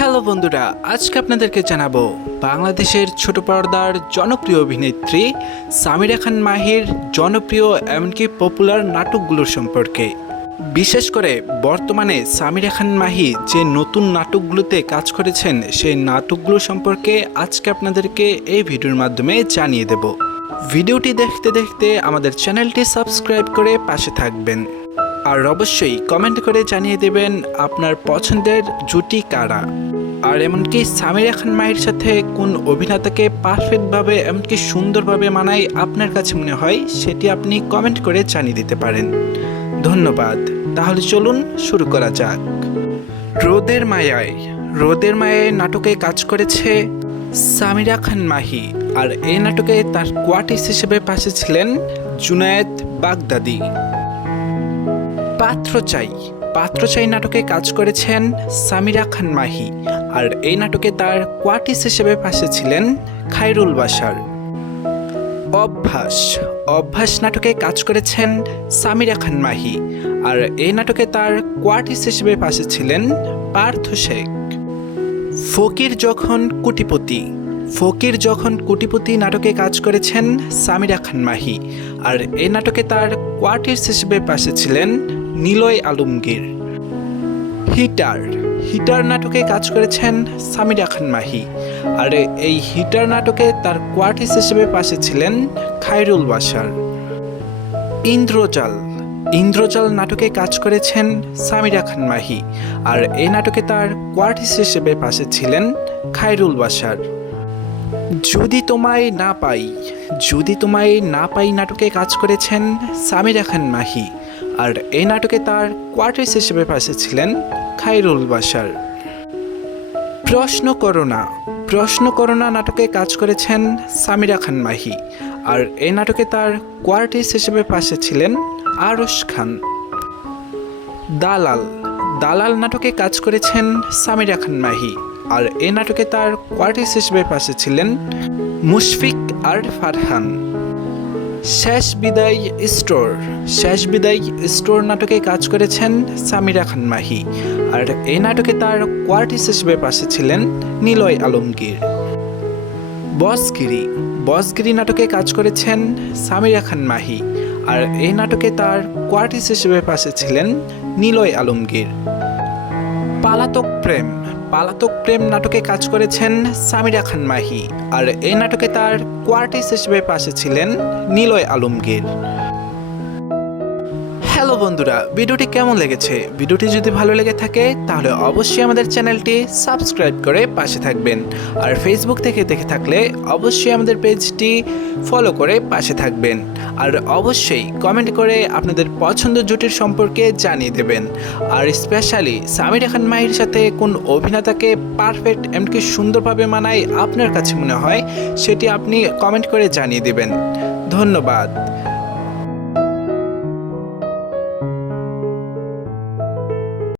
Hello বন্ধুরা, আজকে আপনাদেরকে জানাব বাংলাদেশের ছোট পর্দার জনপ্রিয় অভিনেত্রী সামিরা খান মাহির জনপ্রিয় এমনকি পপুলার নাটকগুলোর সম্পর্কে। বিশেষ করে বর্তমানে সামিরা খান মাহি যে নতুন নাটকগুলোতে কাজ করেছেন, সেই নাটকগুলো সম্পর্কে আজকে আপনাদেরকে এই ভিডিওর মাধ্যমে জানিয়ে দেব। ভিডিওটি দেখতে দেখতে আমাদের চ্যানেলটি সাবস্ক্রাইব করে পাশে থাকবেন। আর অবশ্যই কমেন্ট করে জানিয়ে দেবেন আপনার পছন্দের জুটি কারা। আর এমনকি সামিরা খান মায়ের সাথে কোন অভিনেতাকে পারফেক্টভাবে এমনকি সুন্দরভাবে মানায় আপনার কাছে মনে হয়, সেটি আপনি কমেন্ট করে জানিয়ে দিতে পারেন। ধন্যবাদ। তাহলে চলুন শুরু করা যাক। রোদের মায়ায় রোদের মায়ায় নাটকে কাজ করেছে সামিরা খান মাহি। আর এই নাটকে তার কোয়ার্টিস হিসেবে পাশে ছিলেন জুনায়েদ বাগদাদি। পাত্র চাই। পাত্র চাই নাটকে কাজ করেছেন সামিরা খান মাহি। আর এই নাটকে তার কোয়ার্টিস হিসেবে পাশে ছিলেন খায়রুল বাসার অভ্যাস। অভ্যাস নাটকে কাজ করেছেন সামিরা খান মাহি। আর এই নাটকে তার কোয়ার্টিস হিসেবে পাশে ছিলেন পার্থ শেখ। ফকির যখন কুটিপতি। ফকির যখন কুটিপতি নাটকে কাজ করেছেন সামিরা খান মাহি। আর এই নাটকে তার কোয়ার্টিস হিসেবে পাশে ছিলেন নিলয় আলমগীর। হিটার। হিটার নাটকে কাজ করেছেন সামিরা খান মাহি। আর এই হিটার নাটকে তার কোয়ার্টিস হিসেবে পাশে ছিলেন খায়রুল বাসার ইন্দ্রজাল। ইন্দ্রজাল নাটকে কাজ করেছেন সামিরা খান মাহি। আর এই নাটকে তার কোয়ার্টিস হিসেবে পাশে ছিলেন খায়রুল বাসার যদি তোমায় না পাই, যদি তোমায় না পাই নাটকে কাজ করেছেন সামিরা খান মাহি। আর এই নাটকে তার কোয়ার্টিস হিসেবে পাশে ছিলেন খাইরুল বাসার প্রশ্ন করোনা প্রশ্ন করোনা নাটকে কাজ করেছেন সামিরা খান মাহি। আর এই নাটকে তার কোয়ার্টিস হিসেবে পাশে ছিলেন আরশ খান। দালাল দালাল নাটকে কাজ করেছেন সামিরা খান মাহি। আর এই নাটকে তার কোয়ার্টিস হিসেবে পাশে ছিলেন মুশফিক আর ফারহান। শেষ বিদায় স্টোর। শেষ বিদায় স্টোর নাটকে কাজ করেছেন সামিরা খান মাহি। আর এই নাটকে তার কোয়ার্টিস হিসেবে পাশে ছিলেন নিলয় আলমগীর। বসগিরি। বসগিরি নাটকে কাজ করেছেন সামিরা খান মাহি। আর এই নাটকে তার কোয়ার্টিস হিসেবে পাশে ছিলেন নিলয় আলমগীর। পালাতক প্রেম পালাতক প্রেম নাটকে কাজ করেছেন সামিরা খান মাহি। আর এই নাটকে তার কোয়ার্টিস হিসেবে পাশে ছিলেন নিলয় আলমগীর। বন্ধুরা, ভিডিওটি কেমন লেগেছে? ভিডিওটি যদি ভালো লেগে থাকে, তাহলে অবশ্যই আমাদের চ্যানেলটি সাবস্ক্রাইব করে পাশে থাকবেন। আর ফেসবুক থেকে দেখে থাকলে অবশ্যই আমাদের পেজটি ফলো করে পাশে থাকবেন। আর অবশ্যই কমেন্ট করে আপনাদের পছন্দ জুটির সম্পর্কে জানিয়ে দেবেন। আর স্পেশালি সামিরা খান মাহির সাথে কোন অভিনেতাকে পারফেক্ট এমনকি সুন্দরভাবে মানায় আপনার কাছে মনে হয়, সেটি আপনি কমেন্ট করে জানিয়ে দেবেন। ধন্যবাদ।